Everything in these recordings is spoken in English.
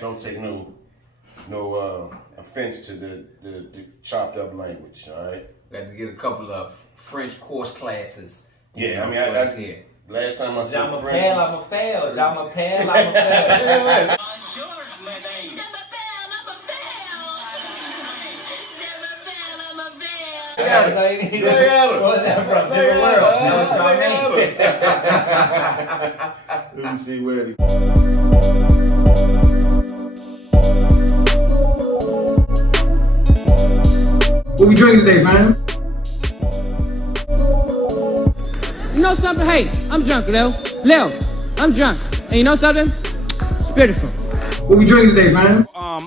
Don't take no offense to the chopped up language. All right. Got to get a couple of French course classes. Yeah, I mean, I here. Last time I saw I'm a French. fail, I'm a fail. I'm a fail, I'm a fail. What's that from? Different world. Let me see where What we drinking today, fam? You know something? Hey, I'm drunk, Lil. I'm drunk. And you know something? It's beautiful. What we drinking today, fam?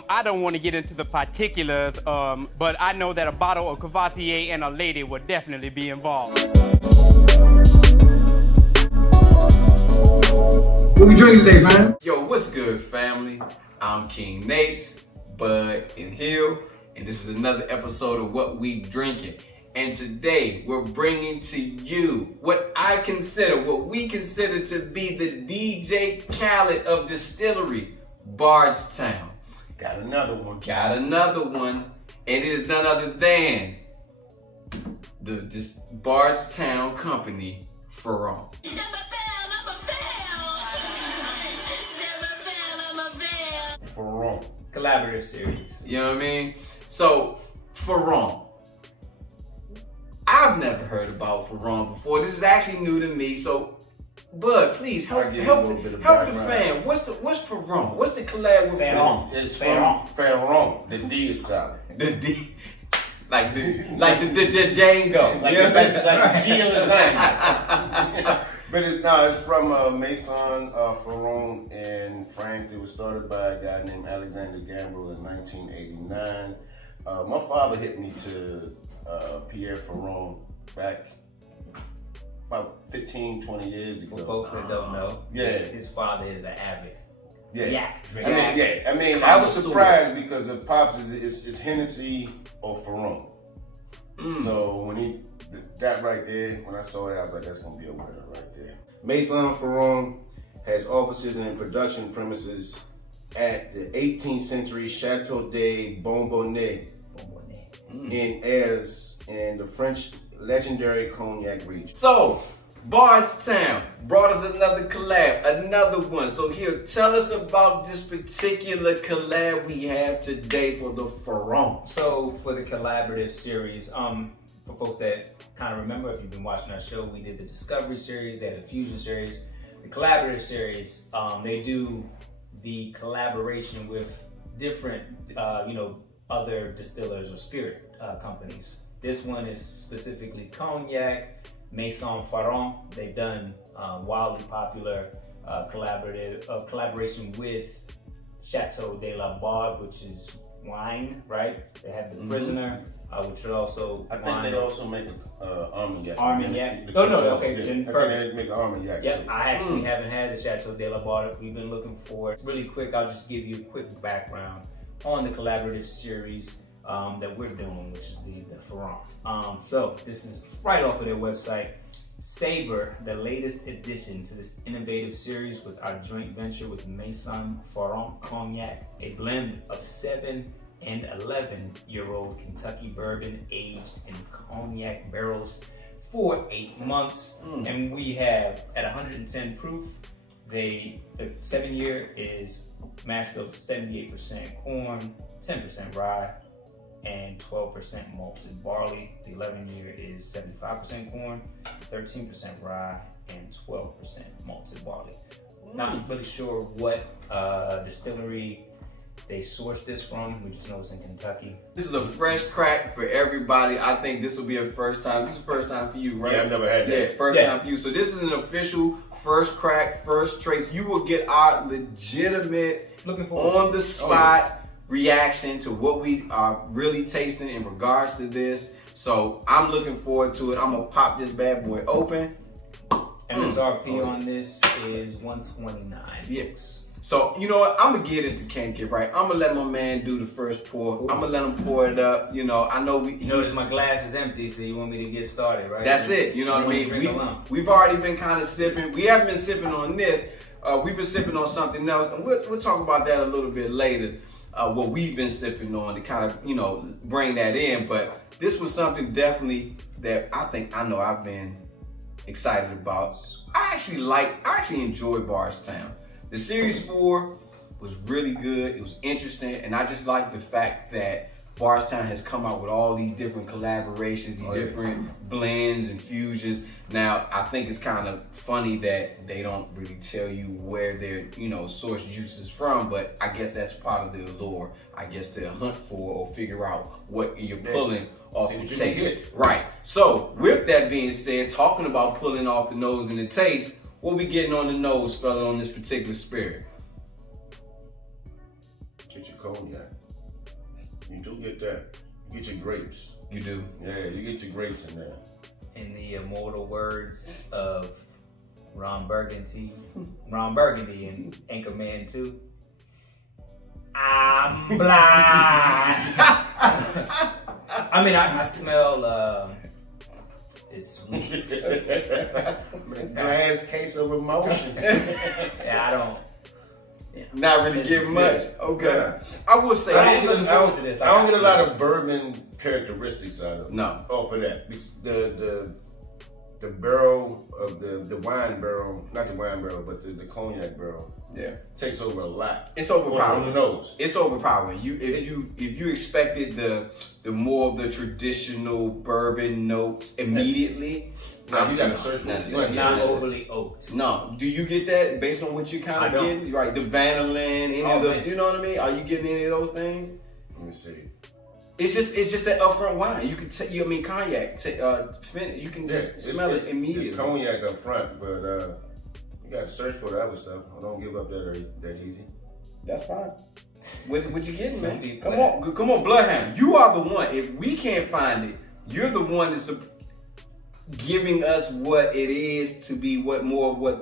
I don't want to get into the particulars, but I know that a bottle of Cavatier and a lady would definitely be involved. What we drinking today, fam? Yo, what's good, family? I'm King Napes, Bud, and Hill, and this is another episode of What We Drinking. And today we're bringing to you what we consider to be the DJ Khaled of distillery, Bardstown. Got another one. And it is none other than the Bardstown company, Ferrand. Ferrand. Collaborative series. You know what I mean? So, Ferrand. I've never heard about Ferrand before. This is actually new to me. So, Bud, please help the fan. What's Ferrand? What's the collab with Ferrand? It's Ferrand. The D is solid. The D, like the Django, like the G of lasagna. But it's from Maison Ferrand in France. It was started by a guy named Alexander Gambrel in 1989. My father hit me to Pierre Ferrand back about 15, 20 years ago. For folks that don't know, his father is an avid yak drinker. I mean, I was surprised because of Pops is Hennessy or Ferrand. So when that right there, when I saw it, I was like, that's gonna be a winner right there. Maison Ferrand has offices and production premises at the 18th century Chateau de Bourbon in Airs in the French legendary Cognac region. So, Bardstown brought us another collab, another one. So here, tell us about this particular collab we have today for the Ferrand. So for the collaborative series, for folks that kind of remember, if you've been watching our show, we did the Discovery series, they had the Fusion series. The collaborative series, they do the collaboration with different, other distillers or spirit companies. This one is specifically cognac, Maison Ferrand. They've done wildly popular collaboration with Chateau de la Barbe, which is wine, right? They have the Prisoner, which is also I think they also make Armagnac. Armagnac. Oh no, okay, then perfect. They make Armagnac. Yep, I actually haven't had the Chateau de la Barbe. We've been looking for it. Really quick, I'll just give you a quick background on the collaborative series that we're doing, which is the Ferrand. So this is right off of their website. Savor the latest addition to this innovative series with our joint venture with Maison Ferrand Cognac, a blend of 7 and 11-year-old Kentucky bourbon aged in cognac barrels for 8 months. And we have at 110 proof, the 7-year is mashed up 78% corn, 10% rye, and 12% malted barley. The 11-year is 75% corn, 13% rye, and 12% malted barley. Not really sure what distillery they sourced this from. We just know it's in Kentucky. This is a fresh crack for everybody. I think this will be a first time. This is the first time for you, right? Yeah, I've never had that. Yeah, first time for you. So this is an official first crack, first trace. You will get our legitimate, on the spot reaction to what we are really tasting in regards to this. So I'm looking forward to it. I'm gonna pop this bad boy open. MSRP on this is $129. Yes. So, you know what? I'm going to give this to Kenke, right? I'm going to let my man do the first pour. Cool. I'm going to let him pour it up. You know, I know notice my glass is empty, so you want me to get started, right? That's it. You know what I mean? We've already been kind of sipping. We haven't been sipping on this, we've been sipping on something else, and we'll talk about that a little bit later. What we've been sipping on to kind of, you know, bring that in. But this was something definitely that I know I've been excited about. I actually enjoyed Bardstown. The Series 4 was really good. It was interesting, and I just like the fact that Bardstown has come out with all these different collaborations, these different blends and fusions. Now, I think it's kind of funny that they don't really tell you where their, you know, source juice is from, but I guess that's part of the allure, I guess, to hunt for or figure out what you're pulling off the taste. Right. So, with that being said, talking about pulling off the nose and the taste, what we getting on the nose, fella, on this particular spirit? Get your cognac. You do get that. You get your grapes. You do? Yeah, you get your grapes in there. In the immortal words of Ron Burgundy in Anchorman 2, I'm blind. I mean, I smell it's sweet. Glass case of emotions. Yeah, I don't. Not really getting much. Okay. Yeah. I will say I don't get a lot of bourbon characteristics out of it. No. Off of that. Because the barrel of the wine barrel, not the wine barrel, but the cognac barrel. Yeah. Takes over a lot. It's overpowering. On the nose. It's overpowering. If you expected the more of the traditional bourbon notes immediately, now you gotta search for it. Not overly oaked. No. Do you get that based on what you kind of getting? Right, the vanillin, you know what I mean? Are you getting any of those things? Let me see. It's just that upfront wine. You can cognac. You can just smell it immediately. It's cognac up front, but you gotta search for the other stuff. I don't give up that easy. That's fine. What you getting, man? Come on, Bloodhound. You are the one. If we can't find it, you're the one that's giving us what it is to be what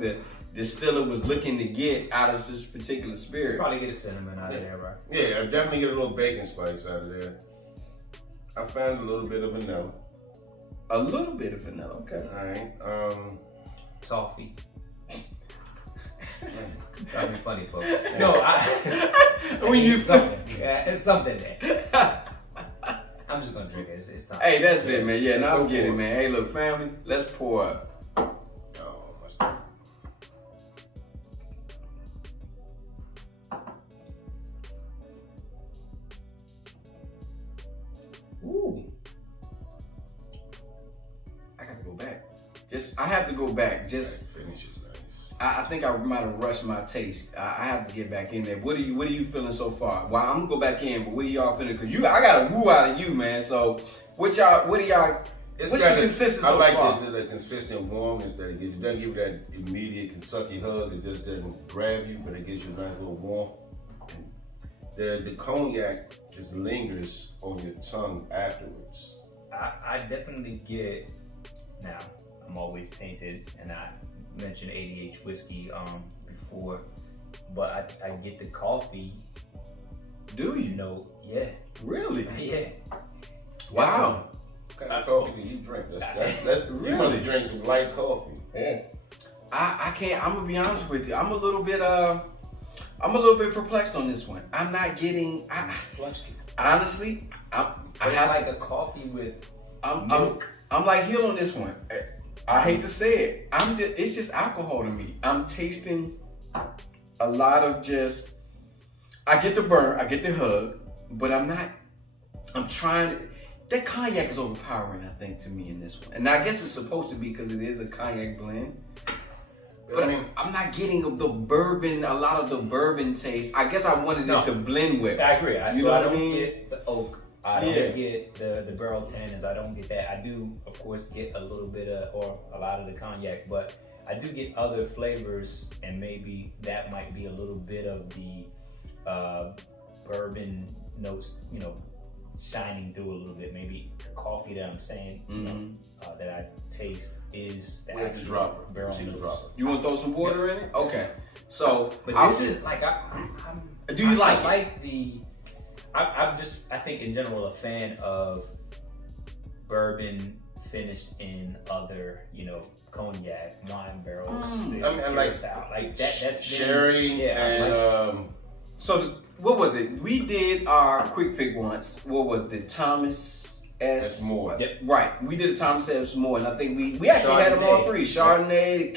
the distiller was looking to get out of this particular spirit. Probably get a cinnamon out of there, right? Yeah, I definitely get a little bacon spice out of there. I found a little bit of vanilla. A little bit of vanilla, okay. All right. Toffee. That'd be funny, folks. No, when you something. Yeah, it's something there. I'm just gonna drink it. It's time. Hey, that's it, man. Yeah, now I'm getting it, man. Hey, look, family, let's pour up. Oh, my stuff. Ooh. I gotta go back. I have to go back. Finish is nice. I think I might have rushed my taste. I have to get back in there. What are you feeling so far? Well, I'm gonna go back in, but what are y'all feeling? Cause I got a woo out of you, man. So what are y'all? What's your consistency so far? I like the consistent warmness that it gives you. It doesn't give you that immediate Kentucky hug. It just doesn't grab you, but it gives you a nice little warmth. And the cognac just lingers on your tongue afterwards. I definitely get. Now I'm always tainted, and I mentioned ADH whiskey before, but I get the coffee. Do you? know? Yeah. Really? Yeah. Wow. What kind of coffee do you drink? That's Really? You must drink some light coffee. Yeah. I can't. I'm gonna be honest with you. I'm a little bit perplexed on this one. I'm not getting. Honestly, It's like a coffee with milk. I'm like Hill on this one. I hate to say it. It's just alcohol to me. I'm tasting a lot of just. I get the burn. I get the hug, but I'm trying. That cognac is overpowering, I think, to me in this one. And I guess it's supposed to be because it is a cognac blend. But I mean, I'm not getting a lot of the bourbon taste. I guess I wanted it to blend with. I agree. You know what I mean? Get the oak. I don't get the barrel tannins. I don't get that. I do, of course, get a little bit or a lot of the cognac, but I do get other flavors, and maybe that might be a little bit of the bourbon notes, shining through a little bit. Maybe the coffee that I'm saying that I taste is the Where's the actual dropper? barrel See the notes. dropper. You want to throw some water in it? Okay. So, But this is like do you like it? I like the. I think in general a fan of bourbon finished in other, cognac, wine barrels. like that's sherry and So what was it? We did our quick pick once. What was the Thomas S. Moore. Yep. Right. We did a Thomas S. Moore, and I think we actually had them all three: Chardonnay,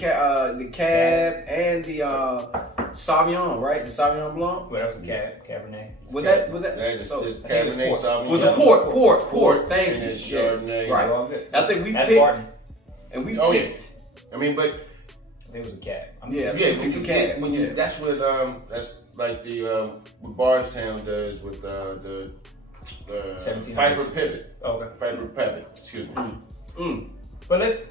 the Cab, and the Sauvignon. Right, the Sauvignon Blanc. What else? Cabernet. Was that? This So, Cabernet Sauvignon. was the port? Thank and you. then Chardonnay. Right. All good. I think we That's picked, Bardstown. and we Oh, yeah. picked. I mean, but It was a cab. Yeah, when you get that's what that's like the what Bardstown does with the 1700s. Pfeiffer pivot. Okay. Pfeiffer pivot. Excuse me. But let's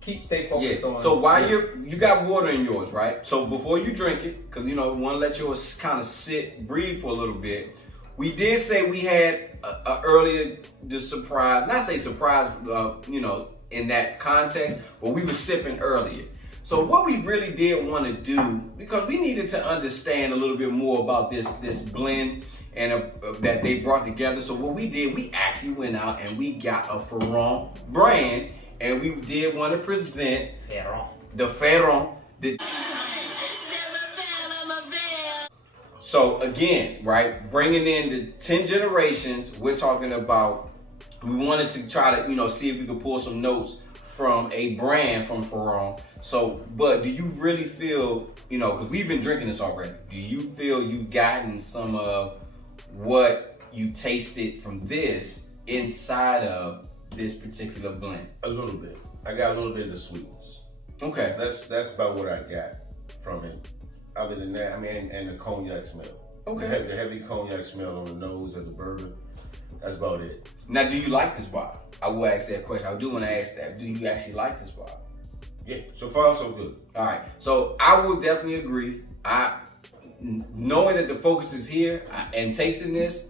stay focused on. So while you got water in yours, right? So before you drink it, because we want to let yours kind of breathe for a little bit. We did say we had earlier the surprise, not say surprise, in that context, but we were sipping earlier. So what we really did want to do, because we needed to understand a little bit more about this blend and that they brought together. So what we did, we actually went out and we got a Ferrand brand, and we did want to present the Ferrand. So again, right, bringing in the 10 generations, we're talking about, we wanted to try to, see if we could pull some notes from a brand from Ferrand. So, but do you really feel, because we've been drinking this already, do you feel you've gotten some of what you tasted from this inside of this particular blend? A little bit. I got a little bit of the sweetness. Okay. That's about what I got from it. Other than that, I mean, and the cognac smell. Okay. The heavy cognac smell on the nose of the bourbon. That's about it. Now, do you like this bottle? I will ask that question. I do want to ask that. Do you actually like this bottle? Yeah, so far so good. All right, so I will definitely agree. Knowing that the focus is here and tasting this,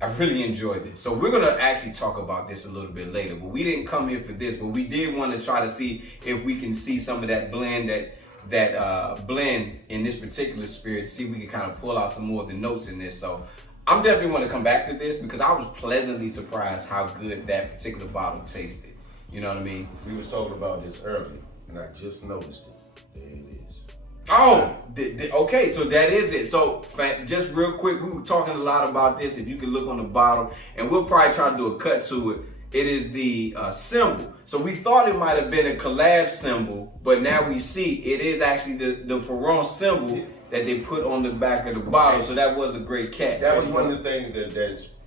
I really enjoyed this. So we're gonna actually talk about this a little bit later, but we didn't come here for this, but we did want to try to see if we can see some of that blend, that blend in this particular spirit, to see if we can kind of pull out some more of the notes in this. So I'm definitely want to come back to this because I was pleasantly surprised how good that particular bottle tasted. You know what I mean? We was talking about this earlier, and I just noticed it. There it is. Oh, okay, so that is it. So just real quick, we were talking a lot about this. If you can look on the bottle, and we'll probably try to do a cut to it. It is the symbol. So we thought it might have been a collab symbol, but now we see it is actually the Ferrand symbol that they put on the back of the bottle. So that was a great catch. That was one of the things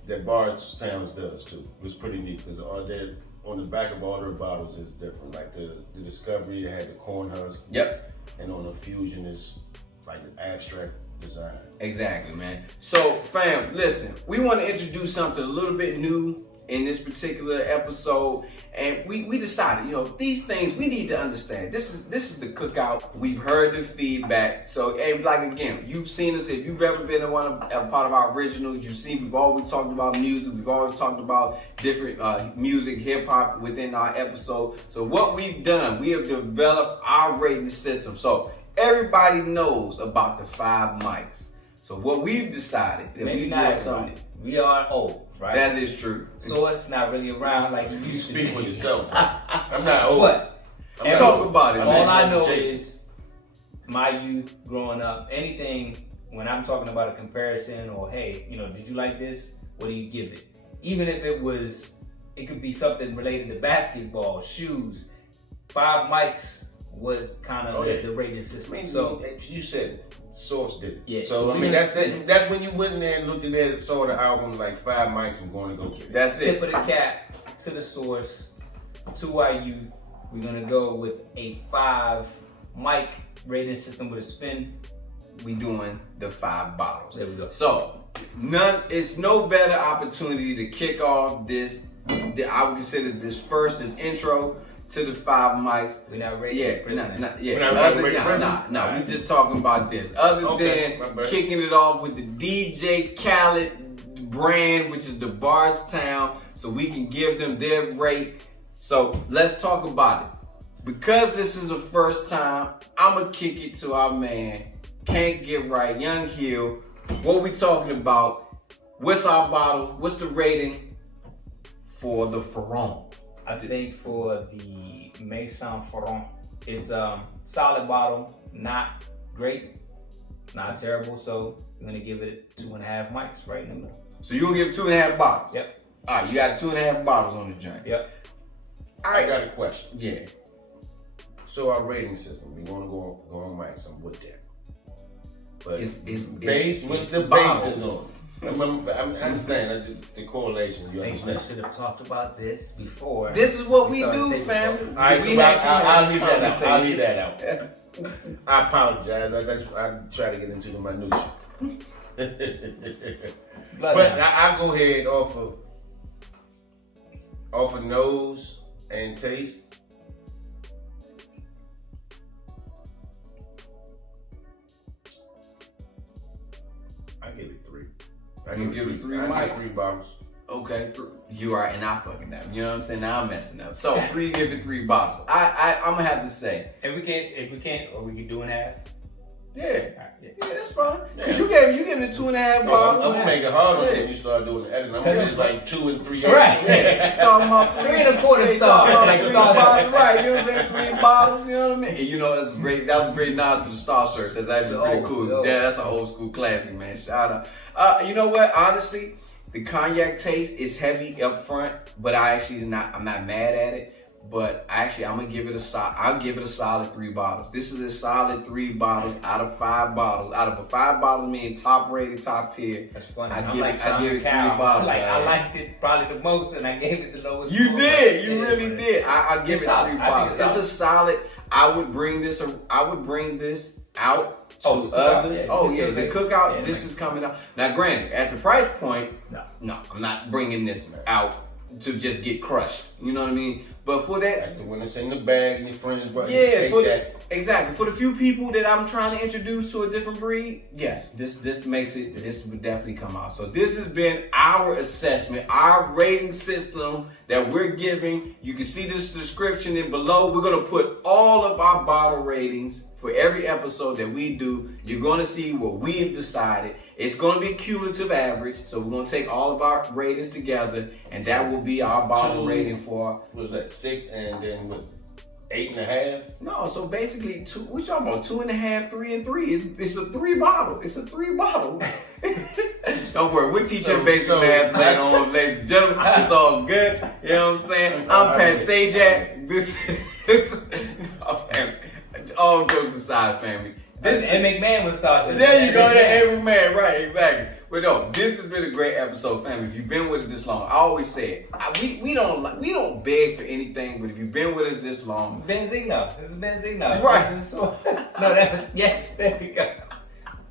that Bardstown does too. It was pretty neat because on the back of all their bottles is different. Like the Discovery, it had the corn husk. Yep. And on the Fusion is like an abstract design. Exactly, man. So fam, listen, we want to introduce something a little bit new in this particular episode, and we decided, these things we need to understand. This is the cookout. We've heard the feedback. So, like again, you've seen us. If you've ever been a part of our originals, you've seen we've always talked about music. We've always talked about different music, hip hop within our episode. So what we've done, we have developed our rating system. So everybody knows about the 5 mics. So what we've decided, that maybe we not do something. We are old, right? That is true. So it's not really around like you used to. Speak for yourself. I'm not old. What? I'm talk about it. All I know is my youth growing up. Anything when I'm talking about a comparison or hey, did you like this? What do you give it? Even if it could be something related to basketball, shoes. 5 mics was kind of the rating system. I mean, so you said it. Source did it. Yeah, so I mean that's when you went in there and looked at it and saw the album like 5 mics and going to go get it. That's it. Tip of the cap to the source, to our youth. We're gonna go with a 5 mic rating system with a spin. We doing the 5 bottles. There we go. So it's no better opportunity to kick off this. I would consider this intro to the 5 mics. We're not ready. No. We just talking about this. Other than kicking it off with the DJ Khaled brand, which is the Bardstown, so we can give them their rate. So let's talk about it. Because this is the first time, I'ma kick it to our man, Can't Get Right, Young Hill. What we talking about? What's our bottle? What's the rating for the Ferrand? I think for the Maison Ferrand, it's solid bottle, not great, not terrible. So I'm gonna give it 2.5 mics right in the middle. So you gonna give 2.5 bottles? Yep. All right, you got 2.5 bottles on the joint. Yep. I got a question. Yeah. So our rating system, we want to go on mics. I'm with that. But It's what's the bottles. basis on? I understand the correlation. You I think we understand? should have talked about this before. This is what we started do, taking family. photos. All right, We so actually I'll have leave this that out. I'll leave conversation. that out. I apologize. I try to get into the minutia. But I'll go ahead off of nose and taste. I give it 3. I You give it 3 I mics? give 3 bottles. Okay, you are, and I'm fucking up. You know what I'm saying? Now I'm messing up. So give it 3 bottles. I'm gonna have to say, If we can't, or we can do in half. yeah, Yeah. that's fine. Cause you gave it 2.5 bottles. I'm gonna make it harder Yeah. when you start doing the editing. I'm Cause just it's like 2 and 3. Right. Yeah, talking about 3.25 stars. Like three Star bottles, Search. right? You know what I'm saying? 3 bottles. You know what I mean? And you know that's great. That was a great nod to the Star Search. That's actually pretty cool. Yo. Yeah, that's an old school classic, man. Shout out. You know what? Honestly, the cognac taste is heavy up front, but I'm not mad at it. But actually, I'm gonna give it I'll give it a solid 3 bottles. This is a solid 3 bottles out of 5 bottles. Out of a 5 bottles, meaning top rated, top tier. That's funny. I I'm give like it 3 Cow. bottles. I liked it probably the most, and I gave it the lowest. You score. did. You Yeah, really man. did. I give It's it solid. 3 I think bottles. it's It's a solid. I would bring this out to Oh, it's others. cookout, yeah. Oh It's yeah, still the there. cookout. Yeah, This man. is coming out now. Granted, at the price point, No. I'm not bringing this out to just get crushed. You know what I mean? But for that, That's the one that's in the bag and your friends. yeah, take for that. exactly. For the few people that I'm trying to introduce to a different breed, yes, this makes it. This would definitely come out. So this has been our assessment, our rating system that we're giving. You can see this description in below. We're gonna put all of our bottle ratings for every episode that we do. You're gonna see what we have decided. It's gonna be a cumulative average. So we're gonna take all of our ratings together, and that will be our bottle rating for. What was that, 6 and then what, 8.5? No, so basically, we talking about 2.5, 3 and 3. It's a 3 bottle. It's a 3 bottle. Don't worry, we'll teach you basic math later on, ladies and gentlemen. It's all good. You know what I'm saying? I'm Pat Sajak. This oh, family. All jokes aside, family. This and McMahon was starting. There you go, every man, right, exactly. But no, this has been a great episode, family. If you've been with us this long, I always say it. We don't beg for anything, but if you've been with us this long, Benzino. This is Benzino. Right. No, that was yes. There we go.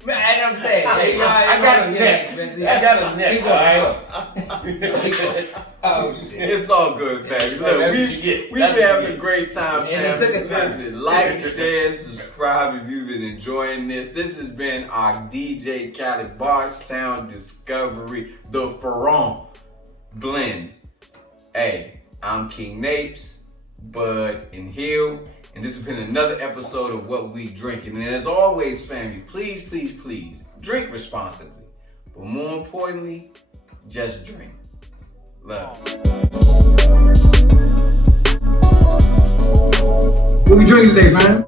Man, I'm saying. I got his neck. I got his neck, all right? Oh shit. It's all good, family. Look, That's what you get. we've That's been what having you a get. great time, And it family. took a time. Listen, like, share, subscribe if you've been enjoying this. This has been our DJ Khaled Bardstown Discovery, the Ferrand blend. Hey, I'm King Napes, Bud and Hill, and this has been another episode of What We Drinking. And as always, family, please, please, please drink responsibly. But more importantly, just drink. Love. What we drinking today, man?